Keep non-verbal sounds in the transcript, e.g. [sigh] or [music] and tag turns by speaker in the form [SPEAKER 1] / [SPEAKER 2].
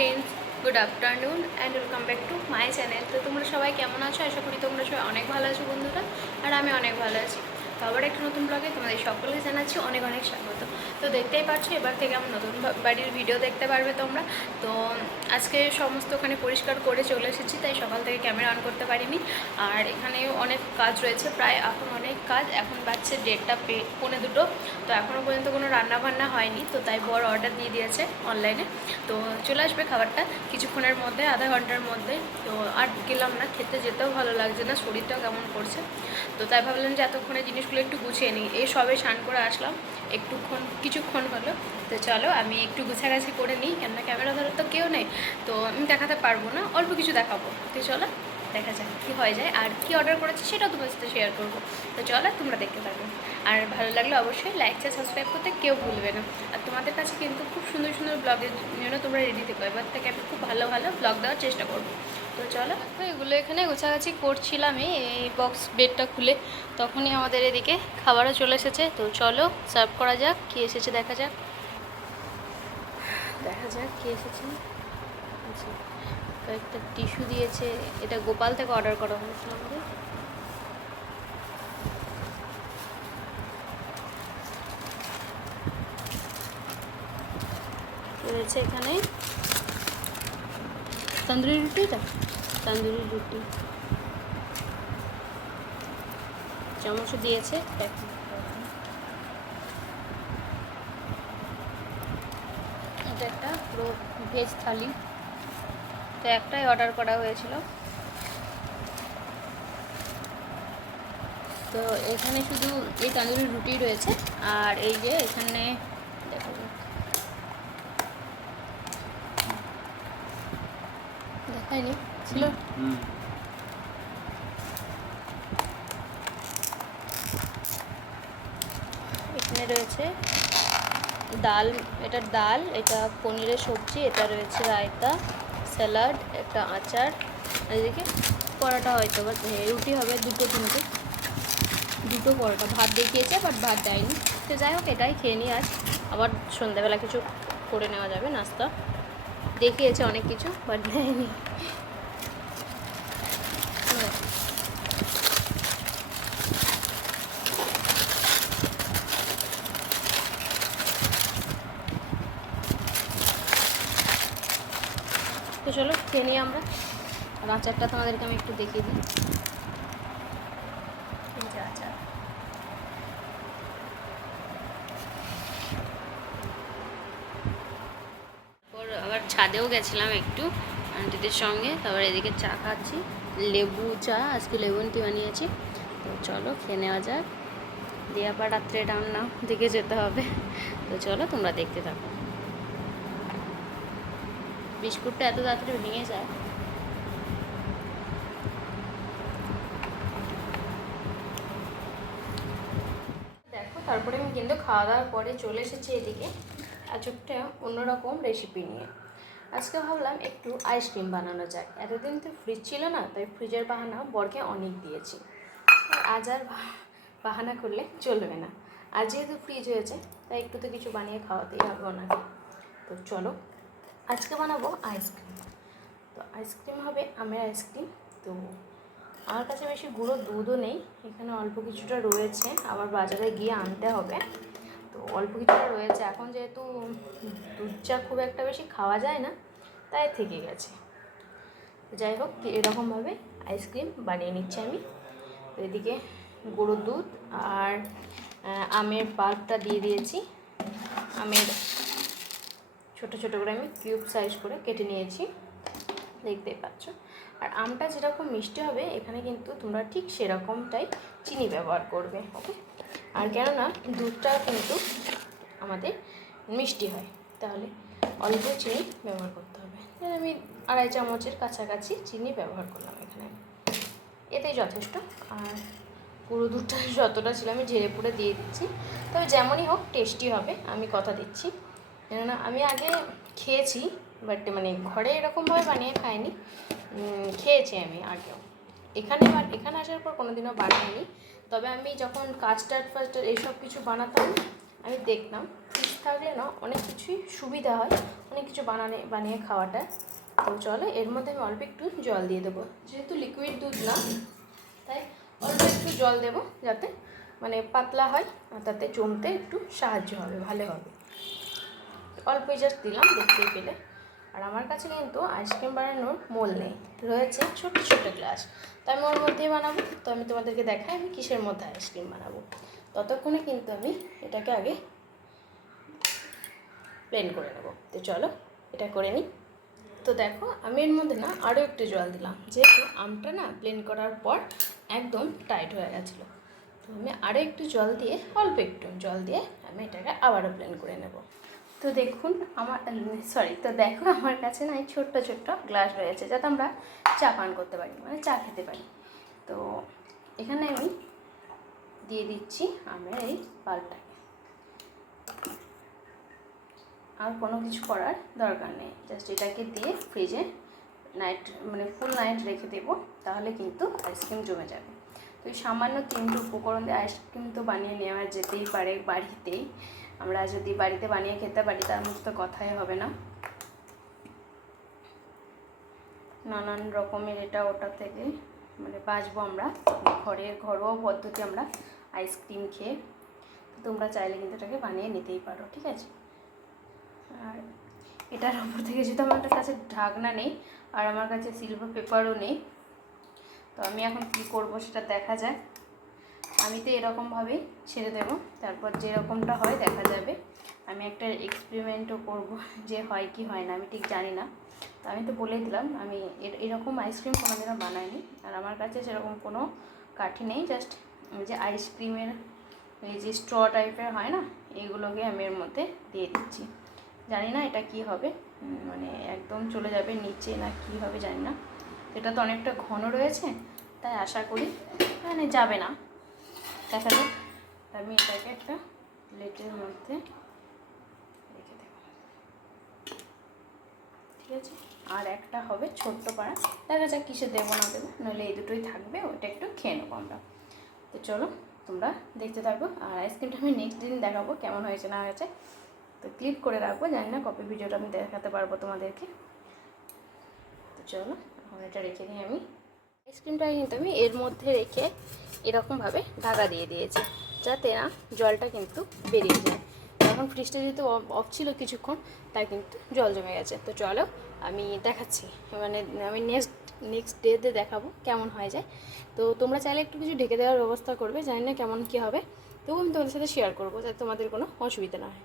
[SPEAKER 1] Friends good afternoon and welcome back to my channel তো তোমরা সবাই কেমন আছো? আশা করি তোমরা সবাই অনেক ভালো আছো বন্ধুরা, আর আমি অনেক ভালো আছি। তো আবার একটা নতুন ব্লগে তোমাদের সকলকে জানাচ্ছি অনেক অনেক স্বাগত। তো দেখতেই পাচ্ছ, এবার থেকে আমার নতুন বাড়ির ভিডিও দেখতে পারবে তোমরা। তো আজকে সমস্ত ওখানে পরিষ্কার করে চলে এসেছি, তাই সকাল থেকে ক্যামেরা অন করতে পারিনি। আর এখানে অনেক কাজ রয়েছে, প্রায় এখন অনেক কাজ। এখন বাচ্চে ডেটটা পে পৌনে দুটো। তো এখনও পর্যন্ত কোনো রান্না বান্না হয়নি, তো তাই বড় অর্ডার দিয়ে দিয়েছে অনলাইনে তো চলে আসবে খাবারটা কিছুক্ষণের মধ্যে, আধা ঘণ্টার মধ্যে। তো আর গেলাম না, খেতে যেতেও ভালো লাগছে না, শরীরটাও কেমন করছে। তো তাই ভাবলাম যে এতক্ষণে জিনিসগুলো একটু গুছিয়ে নিই। এই সবে স্নান করে আসলাম। একটুক্ষণ, কিছুক্ষণ হলো। তো চলো, আমি একটু গুছাগাছি করে নিই। কেননা ক্যামেরা ধরার তো কেউ নেই। তো আমি দেখাতে পারব না। অল্প কিছু দেখাবো। তো চলো, দেখা যাক কী হয়ে যায়। আর কি অর্ডার করেছি সেটাও তোমার সাথে শেয়ার করব। তো চলো, তোমরা দেখতে থাকো। আর ভালো লাগলে অবশ্যই লাইক চ্যানেল সাবস্ক্রাইব করতে কেউ ভুলবে না। আর তোমাদের কাছে কিন্তু খুব সুন্দর সুন্দর ব্লগের জন্য তোমরা রেডি থেকো। এবার থেকে আমি খুব ভালো ভালো ব্লগ দেওয়ার চেষ্টা করব। তো চলো। এগুলো এখানে গোছাগাছি করছিলাম এই বক্স বেডটা খুলে। তখনই আমাদের এদিকে খাবারও চলে এসেছে। তো চলো সার্ভ করা যাক, কী এসেছে দেখা যাক। দেখা যাক কী এসেছে। আচ্ছা কয়েকটা টিস্যু দিয়েছে। এটা গোপাল থেকে অর্ডার করা হয়েছিল আমাদের। এখানে তন্দুরি রুটিটা তন্দুরি রুটি। চামচ দিয়েছে এটা একটা পুরো ভেজ থালি। তো একটাই অর্ডার করা হয়েছিল। তো এখানে শুধু এই তান্দুরি রুটি রয়েছে, আর এই যে এখানে দেখো দেখায়নি ছিল। এখানে রয়েছে ডাল এটা ডাল এটা পনিরের সবজি এটা রয়েছে রায়তা স্যালাড একটা আচার। এদিকে পরোটা হয়তো বা রুটি হবে দুটো তিনটে। দুটো পরোটা ভাত দেখিয়েছে বাট ভাত দেয়নি। তো যাই হোক এটাই খেয়ে নিই আজ। আবার সন্ধ্যাবেলা কিছু করে নেওয়া যাবে নাস্তা। দেখিয়েছে অনেক কিছু বাট দেয়নি। তো চলো, খেয়ে নিই আমরা। আর আচারটা তোমাদেরকে আমি একটু দেখিয়ে দিই এই যে আচার তারপর আবার ছাদেও গেছিলাম একটু, আন্টিদের সঙ্গে। তারপর এদিকে চা খাচ্ছি। লেবু চা, আজকে লেবুন টি বানিয়েছি। তো চলো খেয়ে নেওয়া যাক। দিয়ে আবার রাত্রে রান্না দিকে যেতে হবে। তো চলো তোমরা দেখতে থাকো। বিস্কুটটা এত তাড়াতাড়ি ভেঙে যায়। দেখো, তারপরে আমি কিন্তু খাওয়া দাওয়ার পরে চলে এসেছি এদিকে। আজকটা অন্যরকম রেসিপি নিয়ে। আজকে ভাবলাম একটু আইসক্রিম বানানো যায় এতদিন তো ফ্রিজ ছিল না, তাই ফ্রিজের বাহানা বরকে অনেক দিয়েছি। আজ আর বাহানা করলে চলবে না। আর যেহেতু ফ্রিজ হয়েছে, তাই একটু তো কিছু বানিয়ে খাওয়াতেই হবে ওনাকে। তো চলো, আজকে বানাবো আইসক্রিম তো আইসক্রিম হবে আমের আইসক্রিম তো আমার কাছে বেশি গুঁড়ো দুধও নেই, এখানে অল্প কিছুটা রয়েছে। আবার বাজারে গিয়ে আনতে হবে। অল্প কিছুটা রয়েছে। এখন যেহেতু দুধ চা খুব একটা বেশি খাওয়া যায় না, তাই থেকে গেছে। যাই হোক এরকমভাবে আইসক্রিম বানিয়ে নিচ্ছি আমি। তো এদিকে গুঁড়ো দুধ আর আমের পাল্পটা দিয়ে দিয়েছি। আমের ছোট ছোট করে আমি কিউব সাইজ করে কেটে নিয়েছি। দেখতেই পাচ্ছ। আর আমটা যেরকম মিষ্টি হবে, এখানে কিন্তু তোমরা ঠিক সেরকমটাই চিনি ব্যবহার করবে ওকে আর কেননা দুধটা কিন্তু আমাদের মিষ্টি হয়, তাহলে অল্প চিনি ব্যবহার করতে হবে। আমি আড়াই চামচের কাছাকাছি চিনি ব্যবহার করলাম এখানে। এতেই যথেষ্ট। আর পুরো দুধটা [laughs] যতটা ছিল আমি ঝেড়ে পুড়ে দিয়ে দিচ্ছি। তবে যেমনই হোক টেস্টি হবে, আমি কথা দিচ্ছি। কেননা আমি আগে খেয়েছি বাট মানে ঘরে এরকমভাবে বানিয়ে খাইনি। খেয়েছি আমি আগেও। এখানে এখানে আসার পর কোনোদিনও বানাইনি। তবে আমি যখন কাস্টার্ড ফাস্টার্ড এইসব কিছু বানাতাম, আমি দেখতাম ফিস থাকলে না অনেক কিছুই সুবিধা হয়, অনেক কিছু বানানে, বানিয়ে খাওয়াটা। তো চলো, এর মধ্যে আমি অল্প একটু জল দিয়ে দেবো। যেহেতু লিকুইড দুধ না, তাই অল্প একটু জল দেবো যাতে মানে পাতলা হয় আর তাতে জমতে একটু সাহায্য হবে, ভালো হবে। অল্পই জাস্ট দিলাম, দেখতেই পেলে। আর আমার কাছে কিন্তু আইসক্রিম বানানোর মোল নেই। রয়েছে ছোট ছোট গ্লাস। তো আমি ওর মধ্যেই বানাবো। তো আমি তোমাদেরকে দেখাই আমি কিসের মধ্যে আইসক্রিম বানাবো। ততক্ষণে কিন্তু আমি এটাকে আগে প্লেন করে নেব। তো চলো, এটা করে নিই। তো দেখো, আমি এর মধ্যে না আরও একটু জল দিলাম। যেহেতু আমটা না প্লেন করার পর একদম টাইট হয়ে গেছিল। তো আমি আরও একটু জল দিয়ে, অল্প একটু জল দিয়ে আমি এটাকে আবারও প্লেন করে নেব। তো দেখুন, আমার সরি তো দেখো আমার কাছে না এই ছোট্ট ছোট্ট গ্লাস রয়েছে, যাতে আমরা চা পান করতে পারি মানে চা খেতে পারি। তো এখানে আমি দিয়ে দিচ্ছি আমার এই পালটাকে আর কোনো কিছু করার দরকার নেই জাস্ট এটাকে দিয়ে ফ্রিজে নাইট মানে ফুল নাইট রেখে দেবো, তাহলে কিন্তু আইসক্রিম জমে যাবে। তো সামান্য তিনটে উপকরণ দিয়ে আইসক্রিম তো বানিয়ে নেওয়া যেতেই পারে বাড়িতেই। আমরা যদি বাড়িতে বানিয়ে খেতে পারি, তার মধ্যে তো কথাই হবে না। নানান রকমের এটা ওটা থেকে মানে বাঁচবো আমরা। ঘরে ঘরোয়া পদ্ধতি আমরা আইসক্রিম খেয়ে তোমরা চাইলে কিন্তু এটাকে বানিয়ে নিতেই পারো, ঠিক আছে? আর এটার ওপর থেকে যেহেতু আমার কাছে ঢাকনা নেই, আর আমার কাছে সিলভার পেপারও নেই, তো আমি এখন কী করব সেটা দেখা যায় আমি তো এরকমভাবেই ছেড়ে দেবো। তারপর যেরকমটা হয় দেখা যাবে। আমি একটা এক্সপেরিমেন্টও করব [laughs] যে হয় কি হয় না, আমি ঠিক জানি না। তো আমি তো বলেই দিলাম, আমি এর, এরকম আইসক্রিম কোনোদিনও বানাইনি। আর আমার কাছে সেরকম কোনো কাঠি নেই জাস্ট ওই যে আইসক্রিমের এই যে স্ট্র টাইপের হয় না এইগুলোকে আমি এর মধ্যে দিয়ে দিচ্ছি। জানি না এটা কি হবে মানে একদম চলে যাবে নিচে না কি হবে জানি না। এটা তো অনেকটা ঘন রয়েছে, তাই আশা করি মানে যাবে না। দেখা যাক আমি এটাকে একটা প্লেটের মধ্যে রেখে দেব। ঠিক আছে? আর একটা হবে ছোট্ট পাড়া। দেখা যাক কিসে দেবো না দেবো, নইলে এই দুটোই থাকবে, ওটা একটু খেয়ে নেব আমরা। তো চলো, তোমরা দেখতে থাকো। আর আইসক্রিমটা আমি নেক্সট দিন দেখাবো কেমন হয়েছে না হয়েছে। তো ক্লিক করে রাখব, জানি না কপি ভিডিওটা আমি দেখাতে পারব তোমাদেরকে। তো চলো এটা রেখে দিই আমি। আইসক্রিমটা কিন্তু আমি এর মধ্যে রেখে এরকমভাবে ঢাকা দিয়ে দিয়েছি, যাতে না জলটা কিন্তু বেরিয়ে যায়। এখন ফ্রিজটা যেহেতু অফ ছিল কিছুক্ষণ, তাই কিন্তু জল জমে গেছে। তো চলো আমি দেখাচ্ছি মানে আমি নেক্সট নেক্সট ডেতে দেখাবো কেমন হয়ে যায়। তো তোমরা চাইলে একটু কিছু ঢেকে দেওয়ার ব্যবস্থা করবে, জানি না কেমন কী হবে। তবু আমি তোমাদের সাথে শেয়ার করব, যাতে তোমাদের কোনো অসুবিধা না হয়।